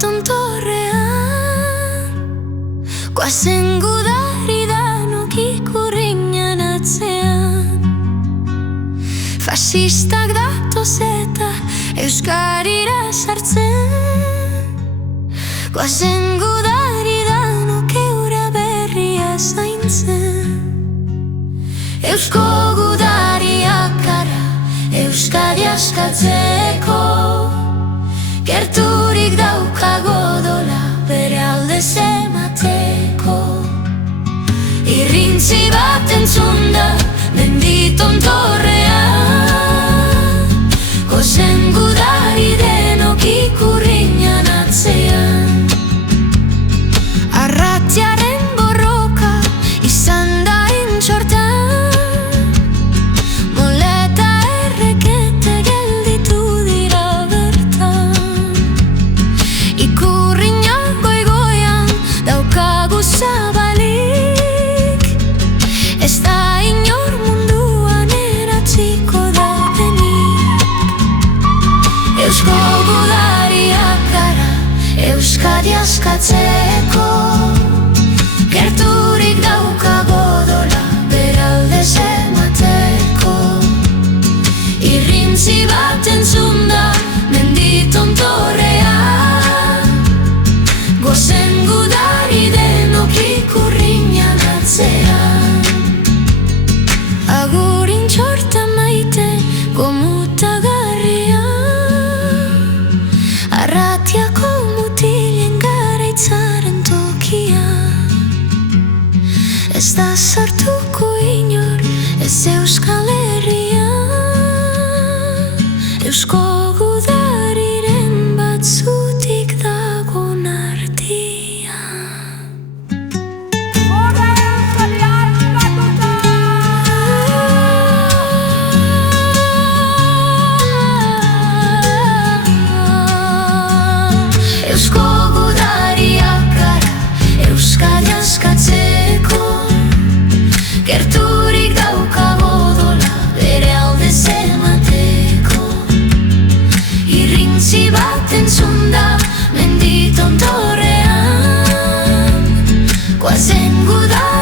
tontorrean, goazen gudari danok ikurriñan atzean. Fasistak datoz eta euskarira sartzen, goazen gudari danok eura berria zaintzen. Eusko gudariak gara Euskadi askatzeko, gerturik daukago dola bere alde zemateko. Irrintzi bat entzun da mendi tontorrean, goazen gudari denok ikurriñan atzean. Arratiaren borroka izan da intxortan, moleta errekete gelditu dira bertan. Ikurriñan goigoian daukagu zabalik, ez da inor munduan eratziko da denik. Eusko gudariak gara Euskadi askatzeko, gerturik daukago dola bere alde zemateko. Irrintzi bat entzun da mendi tontorrean, goazen gudari denok ikurriñan atzean. Agur intxorta maite gomutagarria, Arratiako mutilen garaitzaren tokia. Ez da sartuko inor ez Euskal Herria, Eusko gudariren batzutik dagon artia. Eusko gudariak gara Euskadi askatzeko, gerturik daukago dola bere alde zemateko. Irrintzi bat entzun da mendi tontorrean, goazen gudari